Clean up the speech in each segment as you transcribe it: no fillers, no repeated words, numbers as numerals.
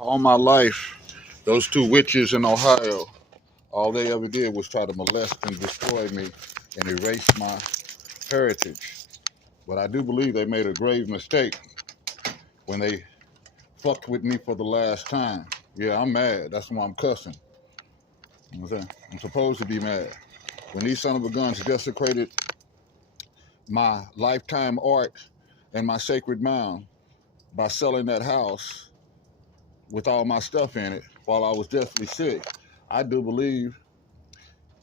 All my life, those two witches in Ohio, all they ever did was try to molest and destroy me and erase my heritage. But I do believe they made a grave mistake when they fucked with me for the last time. Yeah, I'm mad. That's why I'm cussing. You know what I'm saying? I'm supposed to be mad. When these son of a guns desecrated my lifetime art and my sacred mound by selling that house with all my stuff in it while I was deathly sick, I do believe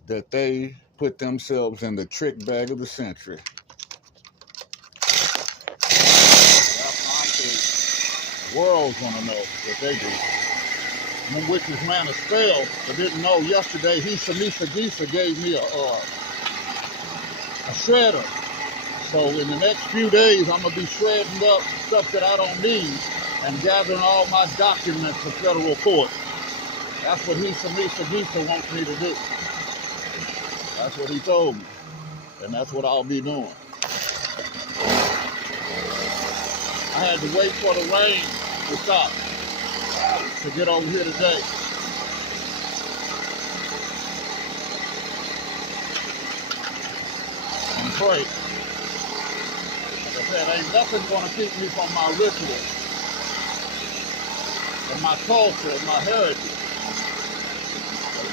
that they put themselves in the trick bag of the century. The world's gonna know what they do. Them witches ran a spell, but didn't know yesterday Samisa Gisa gave me a shredder. So in the next few days, I'm gonna be shredding up stuff that I don't need and gathering all my documents for federal court. That's what Samisa Gisa wants me to do. That's what he told me, and that's what I'll be doing. I had to wait for the rain to stop to get over here today. And pray. Like I said, ain't nothing gonna keep me from my ritual and my culture and my heritage.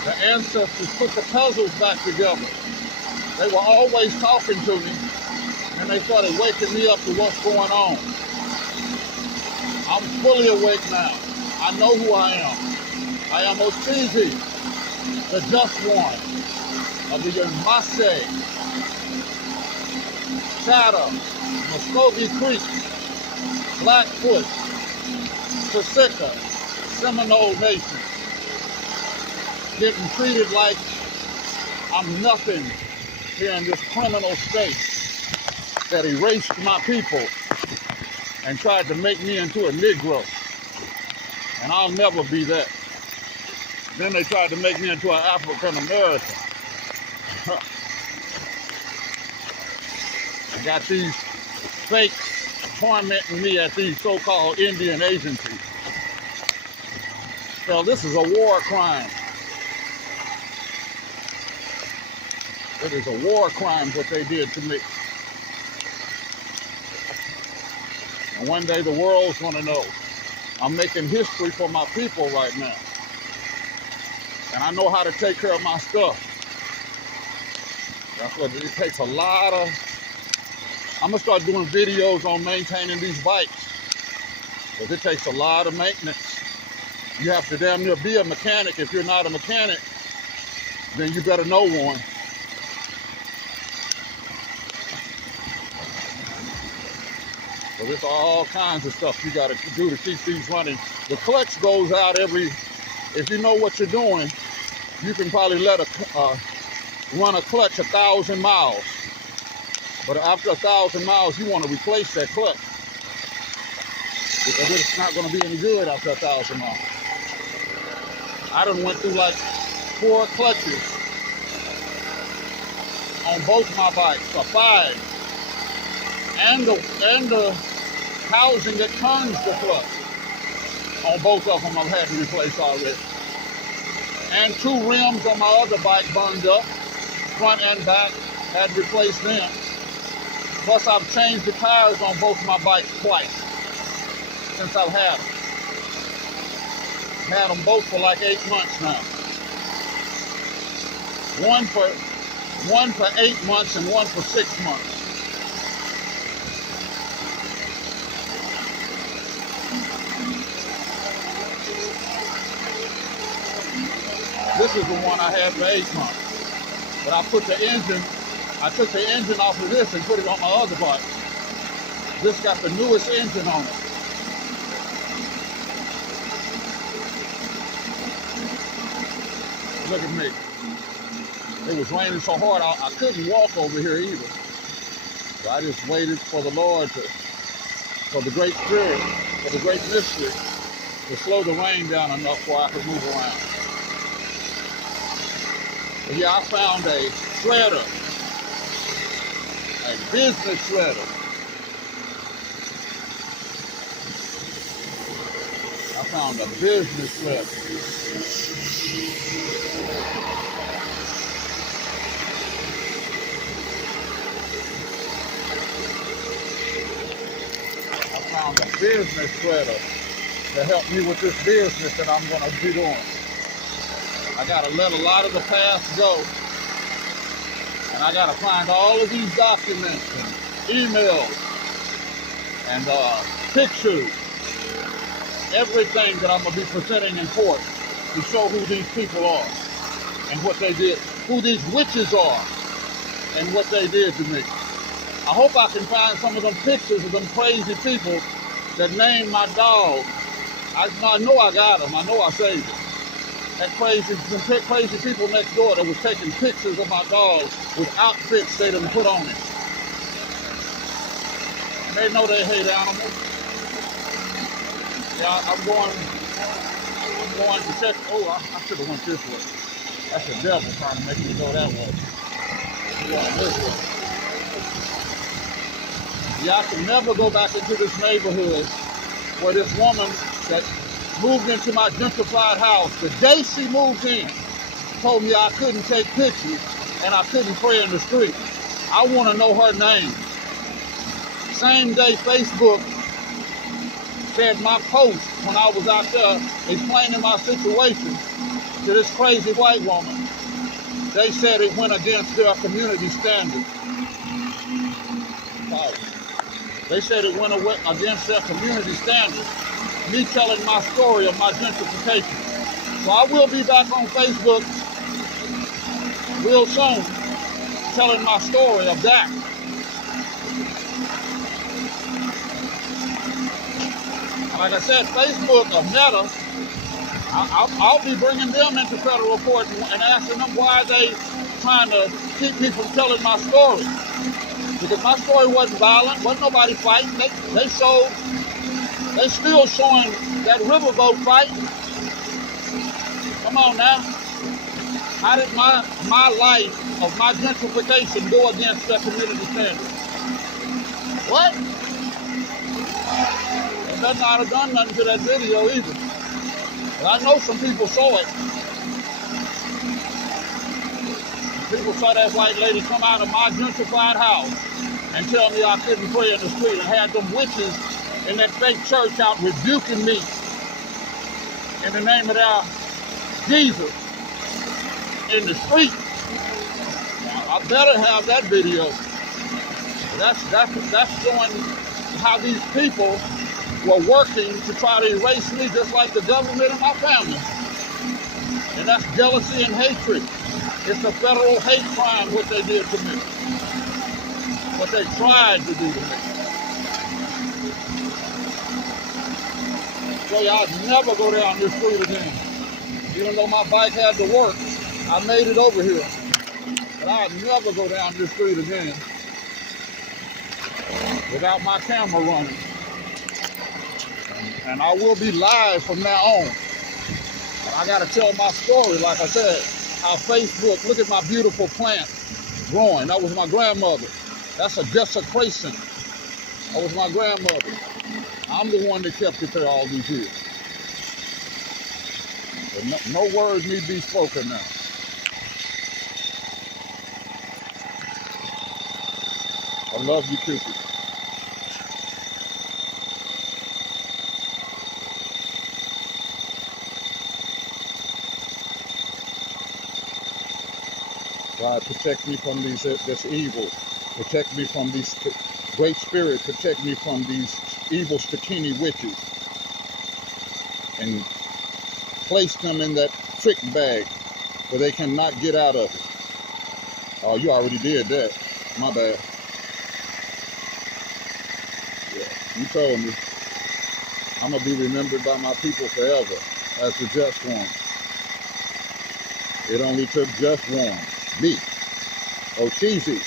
The ancestors put the puzzles back together. They were always talking to me, and they started waking me up to what's going on. I'm fully awake now. I know who I am. I am Otizi, the just one of the Yemase, Chatham, Muscogee Creek, Blackfoot, Pacifica, Seminole Nation, getting treated like I'm nothing here in this criminal state that erased my people and tried to make me into a Negro. And I'll never be that. Then they tried to make me into an African American. I got these fakes tormenting me at these so-called Indian agencies. Well, this is a war crime. It is a war crime what they did to me. And one day the world's gonna know. I'm making history for my people right now. And I know how to take care of my stuff. That's what it takes a lot of. I'm gonna start doing videos on maintaining these bikes. Because it takes a lot of maintenance. You have to damn near be a mechanic. If you're not a mechanic, then you better know one. So there's all kinds of stuff you gotta do to keep these running. The clutch goes out if you know what you're doing, you can probably run a clutch 1,000 miles. But after 1,000 miles, you want to replace that clutch because it's not going to be any good after 1,000 miles. I done went through like 4 clutches on both my bikes, or 5, and the housing that turns the clutch. On both of them, I've had to replace already. And 2 rims on my other bike burned up, front and back, had to replace them. Plus, I've changed the tires on both my bikes twice since I've had them. Had them both for like 8 months now. One for 8 months and one for 6 months. This is the one I had for 8 months. But I took the engine off of this and put it on my other bike. This got the newest engine on it. Look at me. It was raining so hard, I couldn't walk over here either. So I just waited for the Lord, for the Great Spirit, for the Great Mystery, to slow the rain down enough where I could move around. But yeah, I found a shredder, a business shredder. I found a business clip. I found a business letter to help me with this business that I'm going to be doing. I got to let a lot of the past go. And I got to find all of these documents and emails and pictures, everything that I'm going to be presenting in court to show who these people are and what they did, who these witches are and what they did to me. I hope I can find some of them pictures of them crazy people that named my dog. I know I got them. I know I saved them. That crazy people next door that was taking pictures of my dog with outfits they done put on it. And they know they hate animals. Yeah, I'm going to check. Oh, I should have went this way. That's the devil trying to make me go that way. I'm going this way. Yeah, I can never go back into this neighborhood where this woman that moved into my gentrified house, the day she moved in, told me I couldn't take pictures and I couldn't pray in the street. I want to know her name. Same day Facebook said my post when I was out there explaining my situation to this crazy white woman, they said it went against their community standards. They said it went against their community standards, me telling my story of my gentrification. So I will be back on Facebook real soon telling my story of that. Like I said, Facebook or Meta, I'll be bringing them into federal court and asking them why they trying to keep me from telling my story. Because my story wasn't violent, wasn't nobody fighting. They still showing that riverboat fighting. Come on now. How did my life of my gentrification go against that community standard? What? And that's not have done nothing to that video either. But I know some people saw it. People saw that white lady come out of my gentrified house and tell me I couldn't pray in the street, and had them witches in that fake church out rebuking me in the name of their Jesus in the street. Now, I better have that video. That's showing how these people were working to try to erase me, just like the government and my family. And that's jealousy and hatred. It's a federal hate crime what they did to me. What they tried to do to me. So y'all never go down this street again. Even though my bike had to work, I made it over here. But I'll never go down this street again without my camera running. And I will be live from now on. I gotta tell my story, like I said, how Facebook, look at my beautiful plant growing. That was my grandmother. That's a desecration. That was my grandmother. I'm the one that kept it there all these years. But no words need to be spoken now. I love you, Cupid. God, protect me from this evil. Protect me from these great spirit. Protect me from these evil Stakini witches. And place them in that trick bag where they cannot get out of it. Oh, you already did that. My bad. Yeah, you told me. I'm going to be remembered by my people forever as the just one. It only took just one. Me. Oh, cheesy.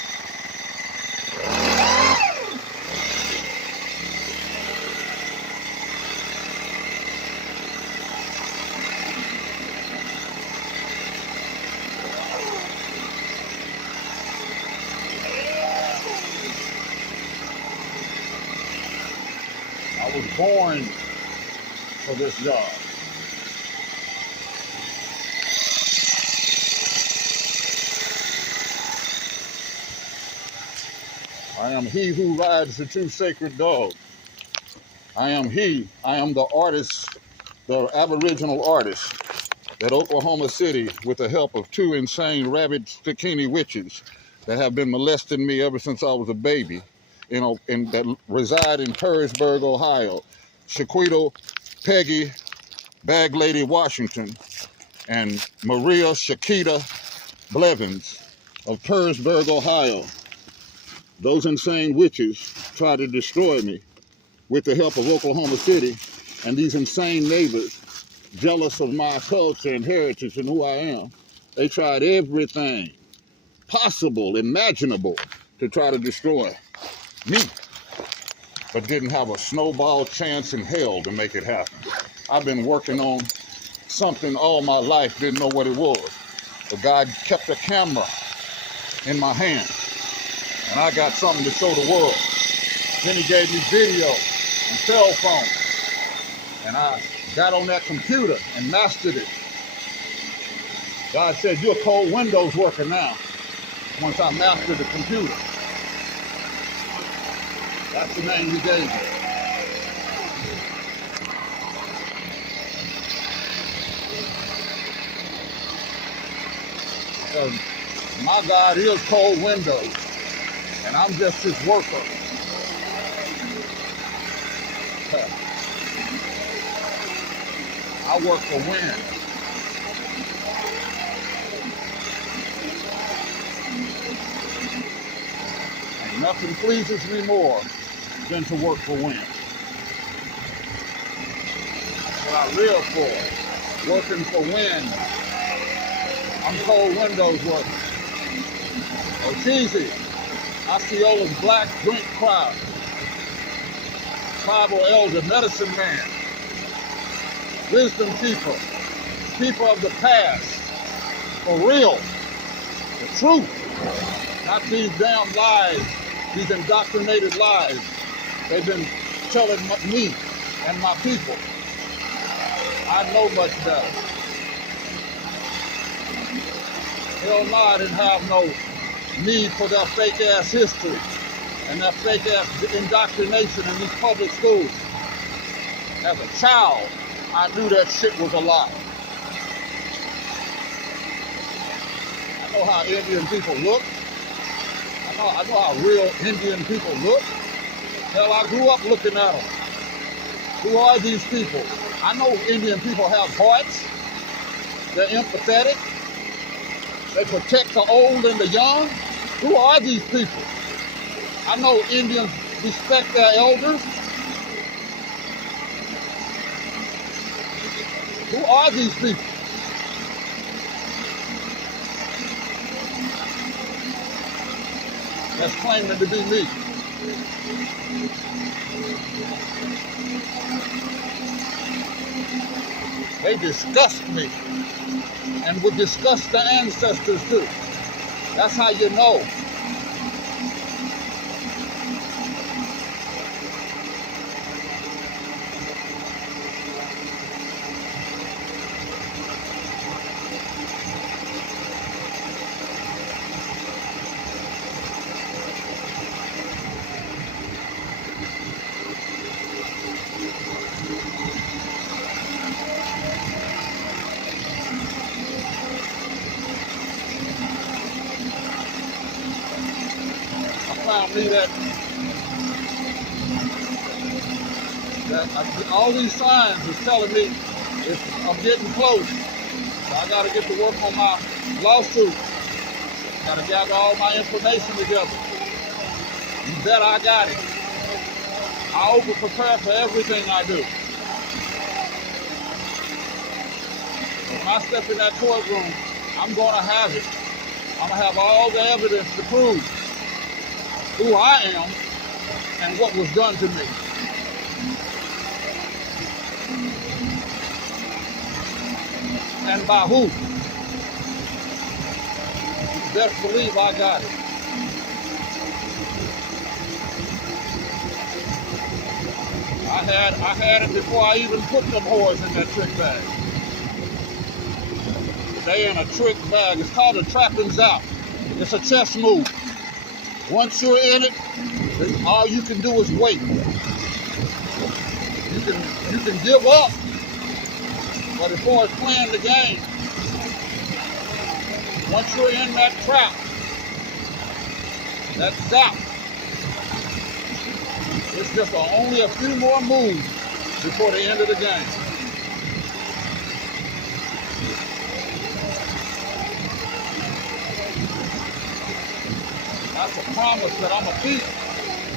I was born for this job. I am he who rides the true sacred dog. I am the artist, the Aboriginal artist that Oklahoma City, with the help of two insane rabid Stikini witches that have been molesting me ever since I was a baby, that reside in Perrysburg, Ohio, Shaquito Peggy Bag Lady Washington and Maria Shakita Blevins of Perrysburg, Ohio. Those insane witches tried to destroy me with the help of Oklahoma City and these insane neighbors, jealous of my culture and heritage and who I am. They tried everything possible, imaginable, to try to destroy me, but didn't have a snowball chance in hell to make it happen. I've been working on something all my life, didn't know what it was. But God kept a camera in my hand, and I got something to show the world. Then he gave me video and cell phone, and I got on that computer and mastered it. God said, you're a cold Windows worker now, once I mastered the computer. That's the name he gave me. Because my God is cold Windows, and I'm just his worker. I work for wind. And nothing pleases me more than to work for wind. That's what I live for, working for wind. I'm cold Windows worker. Oh, cheesy. Osceola's black drink crowd. Tribal elder, medicine man, wisdom keeper, keeper of the past, for real, the truth, not these damn lies, these indoctrinated lies they've been telling me and my people. I know much better. Hell no, I didn't have no need for that fake ass history and that fake ass indoctrination in these public schools. As a child, I knew that shit was a lie. I know how Indian people look. I know how real Indian people look. Hell, I grew up looking at them. Who are these people? I know Indian people have hearts. They're empathetic. They protect the old and the young. Who are these people? I know Indians respect their elders. Who are these people? That's claiming to be me. They disgust me and would disgust the ancestors too. That's how you know. Found me that all these signs is telling me I'm getting close. So I got to get to work on my lawsuit. Got to gather all my information together. You bet I got it. I over-prepare for everything I do. When I step in that courtroom, I'm going to have it. I'm going to have all the evidence to prove who I am and what was done to me. And by who? You best believe I got it. I had it before I even put them whores in that trick bag. They in a trick bag. It's called a trappings out. It's a chess move. Once you're in it, all you can do is wait. You can give up, but as far as playing the game, once you're in that trap, that's out. It's just only a few more moves before the end of the game. That's a promise that I'm going to keep.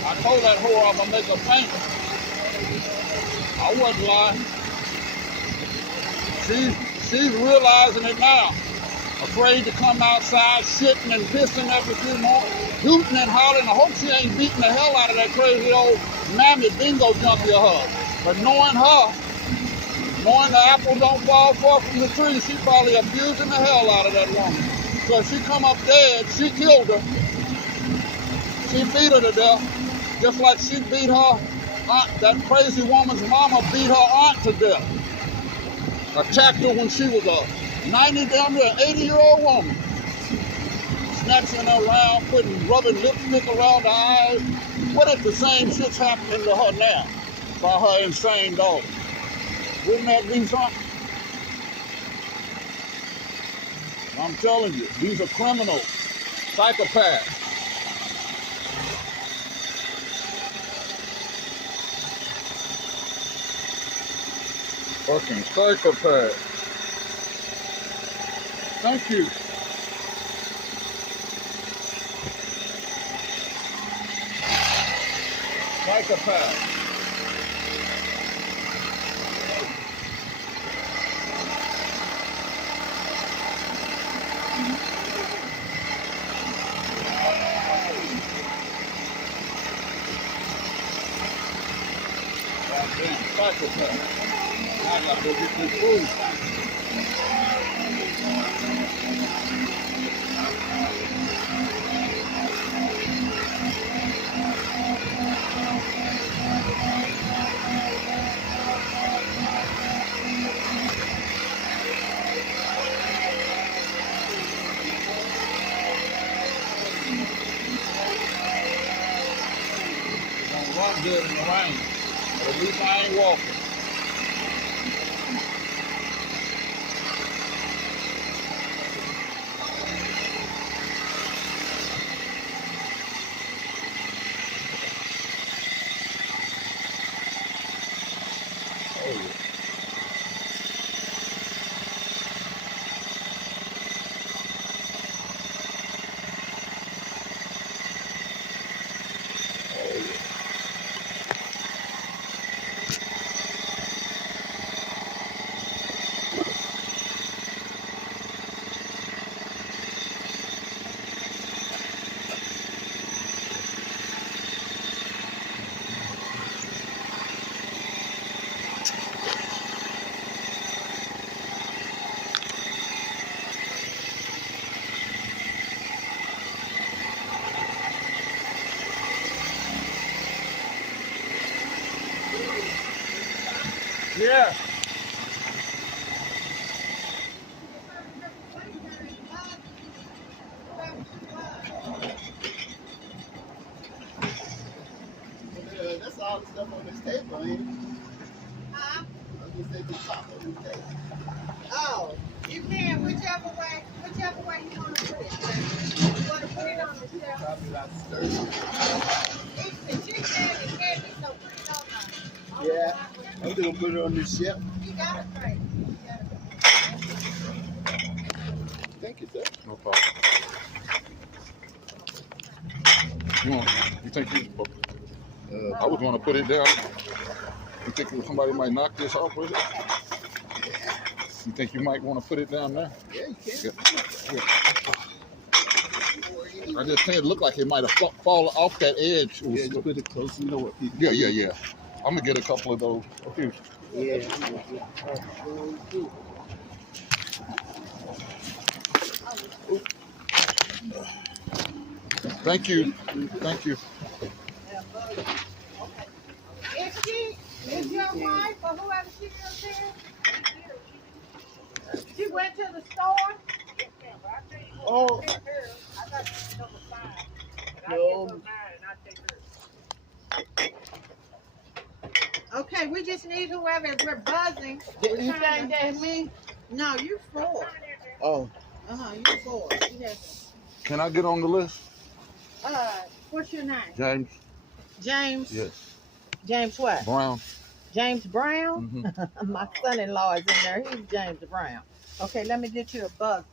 I told that whore I'm going to make her payment. I wasn't lying. She's realizing it now. Afraid to come outside, shitting and pissing every few moments, hooting and hollering. I hope she ain't beating the hell out of that crazy old mammy bingo junkie of hers. But knowing her, knowing the apple don't fall far from the tree, she probably abusing the hell out of that woman. So if she come up dead, she killed her. She beat her to death, just like she beat her aunt. That crazy woman's mama beat her aunt to death. Attacked her when she was a 90 down to an 80-year-old woman. Snatching her around, rubbing lipstick around her eyes. What if the same shit's happening to her now by her insane dog? Wouldn't that be something? I'm telling you, these are criminals, psychopaths. Fucking psychopaths. Thank you. Psychopath. Goddamn psychopath. I gotta go get this food. Gonna run good in the rain, but at least I ain't walking. Oh yeah. Yeah. That's all the stuff on this table, ain't it? Huh? I just said the top of this table. Oh, you can whichever way you want to put it. You want to put it on the shelf. Probably like sturdy. It's the chicken and heavy, so put it on the. Yeah, I'm gonna put it on this shelf. You got it right. Thank you, sir. No problem. You think you? I would want to put it down. You think somebody might knock this off with it? You think you might want to put it down there? Yeah, you can. Yeah. I just think it looked like it might have fallen off that edge. Yeah, just put it close to what people. Yeah. I'm gonna get a couple of those. Okay. Yeah. Thank you. Thank you. It's She went to the store. Oh. No. Okay, we just need whoever. We're buzzing. You think that's me? No, you 4. Oh. You 4. She has. Can I get on the list? What's your name? James. James. Yes. James what? Brown. James Brown? Mm-hmm. My son-in-law is in there. He's James Brown. Okay, let me get you a buzzer.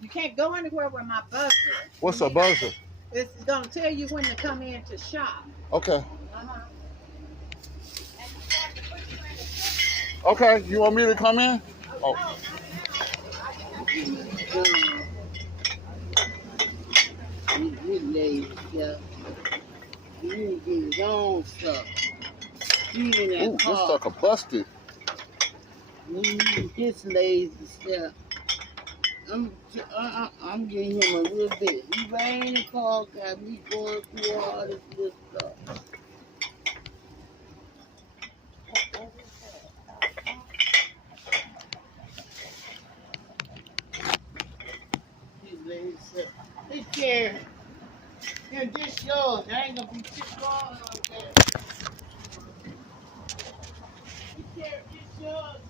You can't go anywhere with my buzzer. What's a buzzer? It's gonna tell you when to come in to shop. Okay. Okay, you want me to come in? Oh. You lazy stuff. You need to get your own stuff. You in that Ooh, car. this sucker busted. This lazy stuff. I'm getting him a little bit. He ran in the car, got me going through all this little stuff. This lady said, "This chair, here, this yours. I ain't gonna be shit going on there. This chair, this yours."